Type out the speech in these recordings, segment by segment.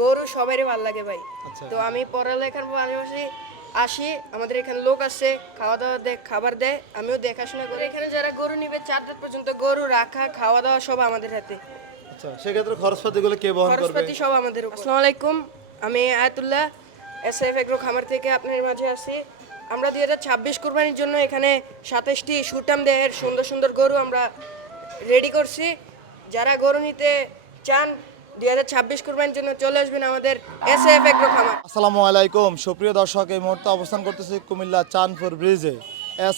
গরু সবারই ভালো লাগে ভাই। আচ্ছা। তো আমি পড়ালেখার পাশাপাশি আসি, আমাদের এখানে লোক আছে, খাওয়া দাওয়া দেয়, খাবার দেয়, আমিও দেখাশোনা করি। এখানে যারা গরু নিবে 4 রাত পর্যন্ত গরু রাখা, খাওয়া দাওয়া সব আমাদের হাতে। আচ্ছা, সেক্ষেত্রে খরচপাতিগুলো কে বহন করবে? খরচপাতি সব আমাদের উপর। আসসালামু আলাইকুম, আমি আয়াতুল্লাহ, এসএফ এগ্রো খামার থেকে আপনার মাঝে আছি। আমরা 2026 কুরবানির জন্য এখানে 27টি সুটাম দেহের সুন্দর সুন্দর গরু আমরা রেডি করছি। যারা গরু নিতে চান 2026 কুরবানির জন্য চলে আসবেন আমাদের এসএফ এগ্রো খামার। আসসালামু আলাইকুম সুপ্রিয় দর্শক, এই মুহূর্তে অবস্থান করতেছি কুমিল্লা চাঁদপুর ব্রিজে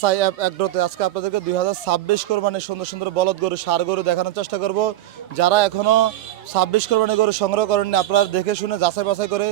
SIF এগ্রোতে। আজকে আপনাদেরকে 2026 কোরবানির সুন্দর সুন্দর বলদ গরু, ষাঁড় গরু দেখানোর চেষ্টা করব। যারা এখনও 26 কোরবানি গরু সংগ্রহ করেননি, আপনারা দেখে শুনে যাচাই বাছাই করে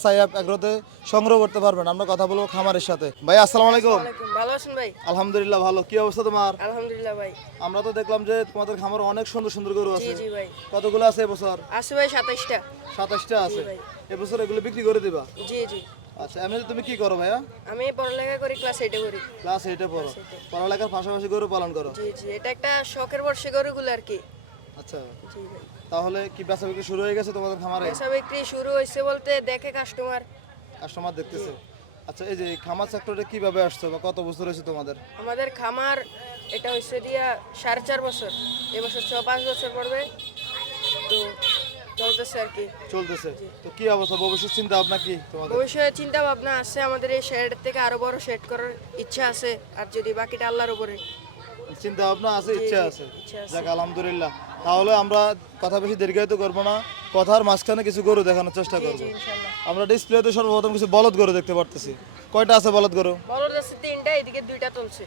SIF এগ্রোতে সংগ্রহ করতে পারবেন। আমরা কথা বলবো খামারের সাথে। ভাই আসসালামু আলাইকুম। ওয়ালাইকুম, ভালো আছেন ভাই? আলহামদুলিল্লাহ ভালো। কি অবস্থা তোমার? আলহামদুলিল্লাহ ভাই। আমরা তো দেখলাম যে তোমাদের খামারে অনেক সুন্দর সুন্দর গরু জি আছে। জি ভাই। কতগুলো আছে এবছর? আছে ভাই 27টা। 27টা আছে। ভাই। এবছর এগুলো বিক্রি করে দিবা? জি জি। আচ্ছা, এমনি তুমি কি করো ভাইয়া? আমি পড়ালেখা করি, ক্লাস 8 করি। ক্লাস 8-এ পড়ো। পড়ালেখার পাশাপাশি গরু পালন করো? জি জি, এটা একটা শখের বর্ষে গরুগুলো আর কি। আচ্ছা, জি ভাই। তাহলে কি বেচা বিক্রি শুরু হয়ে গেছে তোমাদের খামারে? বেচা বিক্রি শুরু হয়েছে বলতে দেখে কাস্টমার। কাস্টমার দেখতেছে? আচ্ছা, এই যে খামার সেক্টরে কিভাবে আসছো বা কত বছর হয়েছে তোমাদের? আমাদের খামার এটা হয়েছে দিয়া 4.5 বছর, এবছর 5 বছর পড়বে। তো চলতেছে আর কি। চলতেছে। তো কি অবস্থা, ভবিষ্যৎ চিন্তা ভাবনা কি তোমাদের? ভবিষ্যতে চিন্তা ভাবনা আছে, আমাদের এই শেড থেকে আরো বড় শেড করার ইচ্ছা আছে, আর যদি বাকিটা আল্লাহর উপরে। চিন্তা ভাবনা আছে, ইচ্ছা আছে। ইচ্ছা আছে। যাক আলহামদুলিল্লাহ। তাহলে আমরা কথা বেশি দীর্ঘায়িত করবো না, কথার মাঝখানে কিছু গরু দেখানোর চেষ্টা জি করবো। জি ইনশাআল্লাহ। আমরা ডিসপ্লেতে সর্বপ্রথম কিছু বলদ গরু দেখতে পারতেছি। কয়টা আছে বলদ গরু? বলদ আছে 3টা, এদিকে 2টা তুলছে।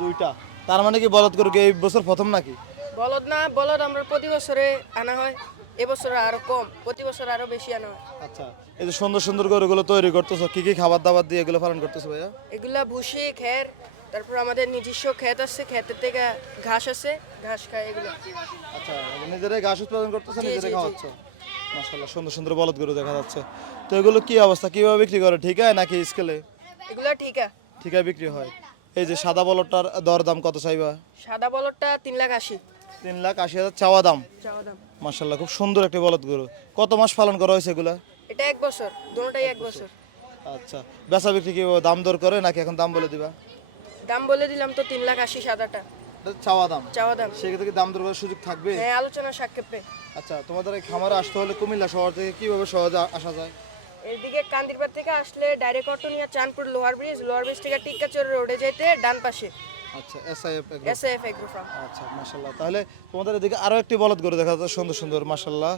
2টা। তার মানে কি বলদ গরু কি এই বছর প্রথম নাকি? বলদ না, বলদ আমরা প্রতি বছরে আনা হয়, এবছর আরো কম, প্রতি বছর আরো বেশি আনা হয়। আচ্ছা, এই যে সুন্দর সুন্দর গরুগুলো তৈরি করতেছো, কি কি খাবার দাবার দিয়ে এগুলো পালন করতেছো ভাইয়া? এগুলা ভুসি, খের, তারপর আমাদের নিজস্ব ক্ষেত আছে, ক্ষেতের থেকে ঘাস আছে, ঘাস খায় এগুলো। আচ্ছা, নিজেরাই ঘাস উৎপাদন করতেছো, জি, নিজেরাই জি, খাওয়াচ্ছ? মাশাআল্লাহ, সুন্দর সুন্দর বলদ গরু দেখা যাচ্ছে। তো এগুলো কি অবস্থা, কিভাবে বিক্রি করে, ঠিক আছে নাকি স্কেলে? এগুলা ঠিক আছে। ঠিক আছে, বিক্রি হয়। এই যে সাদা বলদটার দর দাম কত চাইবা? সাদা বলদটা 3,80,000 3,80,000 চাওয়া দাম। চাওয়া দাম। মাশাআল্লাহ, খুব সুন্দর একটি বলদ গরু। কত মাস পালন করা হয়েছে এগুলা? এটা 1 বছর, দুটোটাই 1 বছর। আচ্ছা, বেচা বিক্রি কি দাম দর করে নাকি এখন দাম বলে দিবা? দাম বলে দিলাম তো 3,80,000 সাদাটা এটা চাওয়া দাম। চাওয়া দাম। সেক্ষেত্রে কি দাম দর করার সুযোগ থাকবে? হ্যাঁ, আলোচনা সাক্ষেপে। আচ্ছা, তোমাদের এই খামারে আসতে হলে কুমিল্লা শহর থেকে কিভাবে সহজে আসা যায়? এদিকে কান্দিরপাড় থেকে আসলে ডাইরেক্ট অটো নিয়ে চাঁদপুর লোহার ব্রিজ থেকে টিক্কাচর রোডে যেতে ডান পাশে আচ্ছা, SIF agro. SF agro farm. আচ্ছা, মাশাআল্লাহ। তাহলে তোমাদের এদিকে আরো একটি বলদ গরু দেখা যাচ্ছে, সুন্দর সুন্দর মাশাআল্লাহ।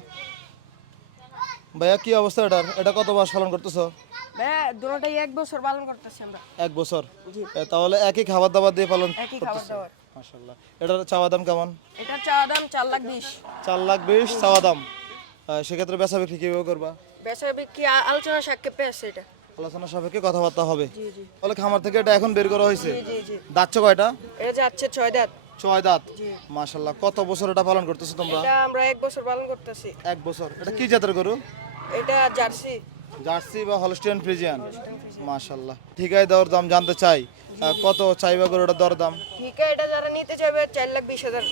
ভাইয়া কি অবস্থা এটার? এটা কত মাস পালন করতেছো? হ্যাঁ, দুটোটাই 1 বছর পালন করতেছি আমরা। 1 বছর। তাহলে একই খাবার দাবার দিয়ে পালন একই খাবার দাবার। মাশাআল্লাহ। এটার চাওয়া দাম কেমন? এটা চাওয়া দাম 4,20,000। 4,20,000 চাওয়া দাম। সেক্ষেত্রে বেচা বিক্রি কিভাবে করবা? বেচা বিক্রি আলোচনা সাক্ষেপে আছে এটা। আলোচনা সাপেক্ষে কথাবার্তা হবে। জি জি তাহলে খামার থেকে এটা এখন বের করা হয়েছে? জি জি। দাঁতছে কয়টা? এটা যাচ্ছে 6 দাঁত। 6 দাঁত। জি। মাশাআল্লাহ, কত বছর এটা পালন করতেছো তোমরা? এটা আমরা 1 বছর পালন করতেছি। 1 বছর। এটা কি জাতের গরু? এটা জার্সি। জার্সি বা হলস্টিয়ান ফ্রিজিয়ান? মাশাআল্লাহ। ঠিক আছে, দর দাম জানতে চাই। কত চাইবা গরুটার দর দাম? ঠিক আছে, এটা যারা নিতে চাইবে 4,20,000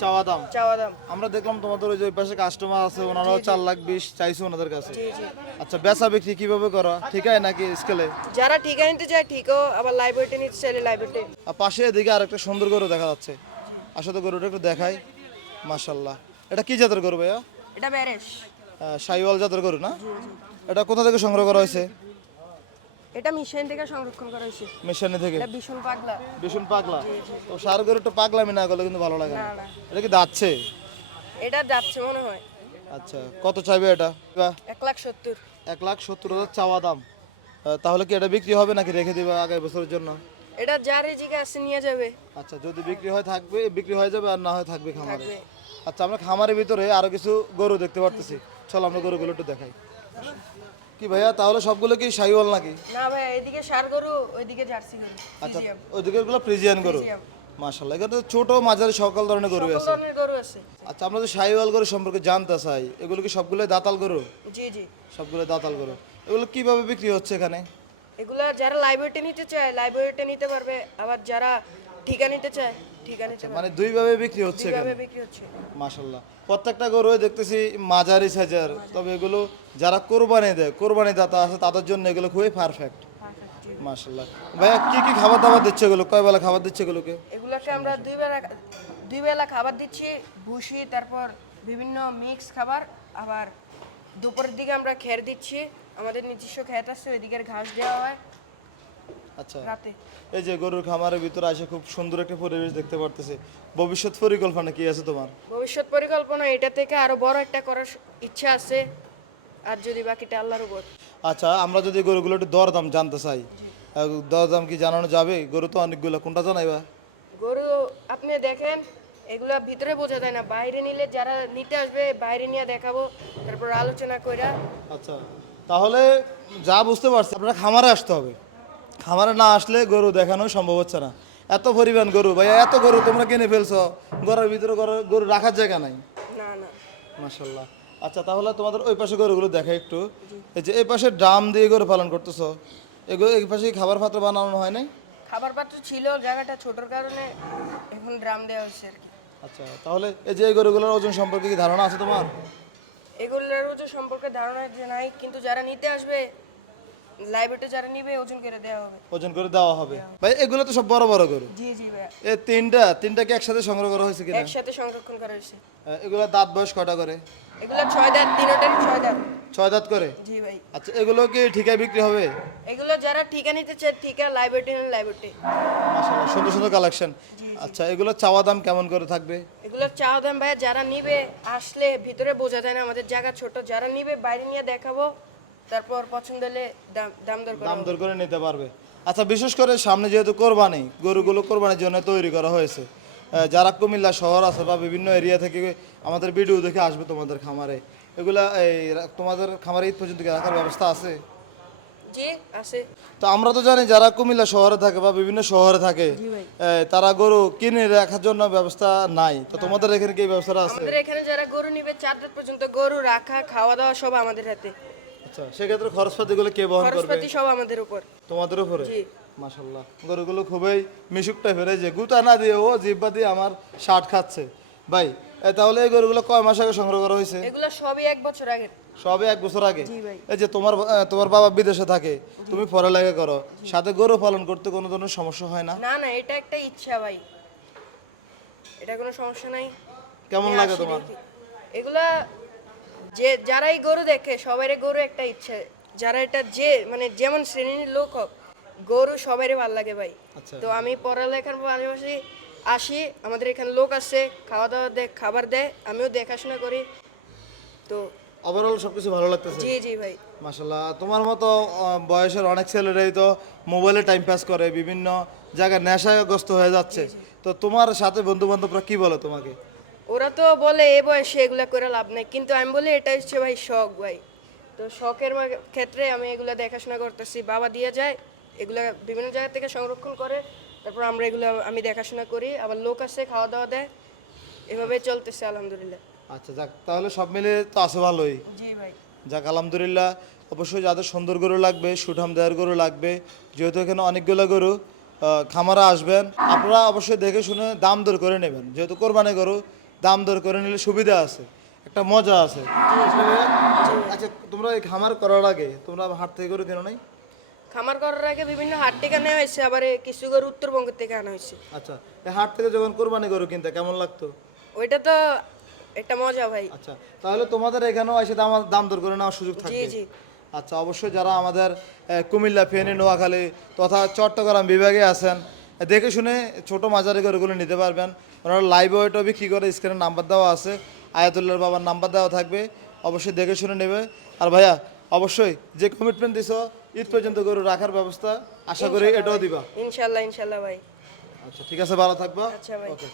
চাওয়া দাম। চাওয়া দাম। আমরা দেখলাম তোমাদের ওই যে ওই পাশে কাস্টমার আছে, ওনারাও 4,20,000 চাইছে ওনাদের কাছে। জি জি। আচ্ছা, বেচা বিক্রি কিভাবে করা, ঠিক আছে নাকি স্কেলে? যারা ঠিকা নিতে চায় ঠিকও, আবার লাইভ ওয়েটে নিতে চাইলে লাইভ ওয়েটে। আর পাশে এদিকে আরেকটা সুন্দর গরু দেখা যাচ্ছে। আসলে গরুটা একটু দেখাই। মাশাআল্লাহ, এটা কি জাতের গরু ভাইয়া? এটা ব্যারেশ। শাহিওয়াল জাতের গরু না? এটা কোথা থেকে সংগ্রহ করা হয়েছে? এটা মিশন থেকে সংরক্ষণ করা হয়েছে। মিশানি থেকে। এটা ভীষণ পাগলা। ভীষণ পাগলা। তো সার গরু একটু পাগলামি না করলে কিন্তু ভালো লাগে না। না না, এটা কি দাঁতছে? এটা যাচ্ছে মনে হয়। আচ্ছা, কত চাইবে এটা? 1,70,000। 1,70,000 চাওয়া দাম। তাহলে কি এটা বিক্রি হবে নাকি রেখে দিবা আগামী বছরের জন্য? এটা যার জিকে আছে নিয়ে যাবে। আচ্ছা, যদি বিক্রি হয় থাকবে, বিক্রি হয়ে যাবে, আর না হয় থাকবে খামারে। থাকবে। আচ্ছা, আমরা খামারের ভিতরে আরো কিছু গরু দেখতে পারতেছি। চলো আমরা গরুগুলো একটু দেখাই। কি ভাইয়া, তাহলে সবগুলো কি শাহিওয়াল নাকি? না ভাই, এদিকে ষাঁড় গরু, ওইদিকে জার্সি গরু। আচ্ছা, ফ্রিজিয়াম। ওইদিকে গুলো ফ্রিজিয়ান গরু। ফ্রিজিয়াম। মাশাআল্লাহ, এখানে তো ছোট মাঝারি সকল ধরনের গরু সকল আছে। ধরনের গরু আছে। আচ্ছা, আমরা যে শাহিওয়াল গরু সম্পর্কে জানতে চাই, এগুলো কি সবগুলোই দাতাল গরু? জি জি। সবগুলো দাতাল গরু। এগুলো কিভাবে বিক্রি হচ্ছে এখানে? এগুলা যারা লাইভ ওয়েটে নিতে চায় লাইভ ওয়েটে নিতে পারবে, আবার যারা ঠিকা নিতে চায় ঠিকা নিতে পারবে। মানে দুইভাবে বিক্রি হচ্ছে কিভাবে এখানে বিক্রি হচ্ছে? মাশাল্লাহ। প্রত্যেকটা গরু দেখতেছি মাঝারি সাইজের, তবে এগুলো যারা কোরবানি দেয়, কোরবানি দাতা আছে, তাদের জন্য এগুলো খুবই পারফেক্ট। মাশাল্লাহ। ভাইয়া কি কি খাবার দাবার দিচ্ছে এগুলো, কয় বেলা খাবার দিচ্ছে এগুলোকে? এগুলোকে আমরা দুই বেলা খাবার দিচ্ছি, ভুসি, তারপর বিভিন্ন মিক্স খাবার, আবার দুপুরের দিকে আমরা খের দিচ্ছি, আমাদের নিজস্ব খেত আছে, ওইদিকের ঘাস দেওয়া হয় আচ্ছা, রাতে। এই যে গরুর খামারের ভিতরে আসে খুব সুন্দর একটা পরিবেশ দেখতে পারতেছি। ভবিষ্যৎ পরিকল্পনা কি আছে তোমার? ভবিষ্যৎ পরিকল্পনা এটা থেকে আরো বড় একটা করার ইচ্ছা আছে, আর যদি বাকিটা আল্লাহর উপর। আচ্ছা, আমরা যদি গরুগুলো একটু দরদাম জানতে চাই, দরদাম কি জানানো যাবে? গরু তো অনেকগুলো, কোনটা জানাইবা? গরু আপনি দেখেন, এগুলা ভিতরে বোঝা যায় না, বাইরে নিলে যারা নিতে আসবে বাইরে নিয়ে দেখাবো, তারপর আলোচনা কইরা। আচ্ছা, তাহলে যা বুঝতে পারছি আপনারা খামারে আসতে হবে। খামারে না আসলে গরু দেখানো সম্ভব হচ্ছে না। এত পরিমাণ গরু ভাইয়া, এত গরু তোমরা কিনে ফেলছো, ঘরের ভিতরে গরু রাখার জায়গা নাই। না না, মাশাল্লাহ। আচ্ছা, তাহলে তোমাদের ওই পাশে গরুগুলো দেখা একটু। এই যে এই পাশে ড্রাম দিয়ে গরু পালন করতেছো, এগুলো এই পাশে কি খাবার পাত্র বানানো হয় নাই? খাবার পাত্র ছিল, জায়গাটা ছোটোর কারণে এখন ড্রাম দেওয়া হচ্ছে আর কি। আচ্ছা, তাহলে এই যে এই গরুগুলোর ওজন সম্পর্কে কি ধারণা আছে তোমার? এগুলোর ওজন সম্পর্কে ধারণা যে নাই, কিন্তু যারা নিতে আসবে, লাইব্রেরিতে যারা নিবে ওজন করে দেওয়া হবে। ওজন করে দেওয়া হবে। ভাই এগুলো তো সব বড় বড় গরু। জি জি ভাইয়া, এই তিনটা কি একসাথে সংগ্রহ করা হয়েছে কিনা? একসাথে সংরক্ষণ করা হয়েছে। এগুলো দাঁত বয়স কয়টা করে? এগুলো 6 দাঁত, তিনটারই 6 দাঁত। 6 দাঁত করে। জি ভাই, আচ্ছা, এগুলো কি ঠিকায় বিক্রি হবে? এগুলো যারা ঠিকা নিতে চায় ঠিকা, লাইব্রেরি নিন লাইব্রেরি। মাশাআল্লাহ, সুন্দর সুন্দর কালেকশন। আচ্ছা, এগুলো চাওয়া দাম কেমন করে থাকবে? এগুলো চাওয়া দাম ভাইয়া, যারা নিবে আসলে ভিতরে বোঝা যায় না, আমাদের জায়গা ছোট, যারা নিবে বাইরে নিয়ে দেখাবো, তারপর পছন্দ হলে দাম দর করা দাম হবে। দর করে নিতে পারবে। আচ্ছা, বিশেষ করে সামনে যেহেতু কোরবানি, গরুগুলো কোরবানির জন্য তৈরি করা হয়েছে। যারা কুমিল্লা শহর আছে বা বিভিন্ন এরিয়া থেকে আমাদের ভিডিও দেখে আসবে তোমাদের খামারে, এগুলা তোমাদের খামারে ঈদ পর্যন্ত কি রাখার ব্যবস্থা আছে? জি আছে। তো আমরা তো জানি যারা কুমিল্লা শহরে থাকে বা বিভিন্ন শহরে থাকে, জি ভাই, তারা গরু কিনে রাখার জন্য ব্যবস্থা নাই। তো তোমাদের এখানে কি ব্যবস্থা আছে? আমাদের এখানে যারা গরু নিবে 4 দাঁত পর্যন্ত গরু রাখা, খাওয়া দাওয়া সব আমাদের হাতে, আচ্ছা, সেক্ষেত্রে খরচপাতিগুলো কে বহন করবে? খরচপাতি সব আমাদের উপর। তোমাদের উপরে? জি। মাশাল্লাহ, গরুগুলো খুবই মিশুক টাইপের, এই যে গুতা না দিয়ে ও জিব্বা দিয়ে আমার শার্ট খাচ্ছে ভাই। তাহলে এই গরুগুলো কয় মাস আগে সংগ্রহ করা হয়েছে? এগুলো সবই 1 বছর আগে। সবে 1 বছর আগে। জি ভাই। এই যে তোমার বাবা বিদেশে থাকে, তুমি পড়ালেখা করো, সাথে গরু পালন করতে কোনো ধরনের সমস্যা হয় না? না না, এটা একটা ইচ্ছা ভাই, এটা কোনো সমস্যা নাই। কেমন আমি লাগে আসি তোমার? দেখি। এগুলা যারাই গরু দেখে সবারই গরু একটা ইচ্ছা, যারা এটা মানে যেমন শ্রেণীর লোক হোক, গরু সবারই ভালো লাগে ভাই। আচ্ছা। তো আমি পড়ালেখার পাশাপাশি আসি, আমাদের এখানে লোক আছে, খাওয়া দাওয়া দেয়, খাবার দেয়, আমিও দেখাশোনা করি। তো ওভারঅল সবকিছু ভালো লাগতেছে? জি জি ভাই। মাশাল্লাহ, তোমার মতো বয়সের অনেক ছেলেরাই তো মোবাইলে টাইম পাস করে, বিভিন্ন জায়গায় নেশাগ্রস্ত হয়ে যাচ্ছে। তো তোমার সাথে বন্ধু বান্ধবরা কি বলে তোমাকে? ওরা তো বলে এ বয়সে এগুলা করে লাভ নাই, কিন্তু আমি বলি এটা হচ্ছে ভাই শখ ভাই। তো শখের ক্ষেত্রে আমি এগুলা দেখাশোনা করতেছি, বাবা দিয়ে যায়, এগুলা বিভিন্ন জায়গা থেকে সংরক্ষণ করে, তারপর আমরা এগুলো আমি দেখাশোনা করি, আবার লোক আছে খাওয়া দাওয়া দেয়, এভাবে চলতেছে আলহামদুলিল্লাহ। আচ্ছা, যাক, তাহলে সব মিলে তো আছে ভালোই। জি ভাই। যাক, আলহামদুলিল্লাহ। অবশ্যই যাদের সুন্দর গরু লাগবে, সুঠাম দেহের গরু লাগবে, যেহেতু এখানে অনেকগুলো গরু, খামারে আসবেন, আপনারা অবশ্যই দেখে শুনে দাম দর করে নেবেন। যেহেতু কোরবানি গরু, দাম দর করে নিলে সুবিধা আছে, একটা মজা আছে। আচ্ছা, তোমরা এই খামার করার আগে তোমরা হাট থেকে গরু কেন নাই? খামার করার আগে বিভিন্ন হাট থেকে নেওয়া হয়েছে, আবার কিছু গরু উত্তরবঙ্গ থেকে আনা হয়েছে। আচ্ছা, এই হাট থেকে যখন কোরবানি গরু কিনতে কেমন লাগতো? ওইটা তো একটা মজা ভাই। আচ্ছা, তাহলে তোমাদের এখানেও এসে দাম দর করে নেওয়ার সুযোগ জি থাকবে? জি। আচ্ছা, অবশ্যই যারা আমাদের কুমিল্লা, ফেনী, নোয়াখালী তথা চট্টগ্রাম বিভাগে আছেন, দেখে শুনে ছোট মাঝারি গরুগুলো নিতে পারবেন। ওনারা লাইভ ওয়েটও বিক্রি করে, স্ক্রিনে নাম্বার দেওয়া আছে, আয়াতুল্লাহর বাবার নাম্বার দেওয়া থাকবে, অবশ্যই দেখে শুনে নেবে। আর ভাইয়া, অবশ্যই যে কমিটমেন্ট দিছো ঈদ পর্যন্ত গরু রাখার ব্যবস্থা, আশা করি এটাও দিবা। ইনশাল্লাহ ইনশাল্লাহ ভাই। আচ্ছা, ঠিক আছে, ভালো থাকবা। আচ্ছা ভাই। ওকে।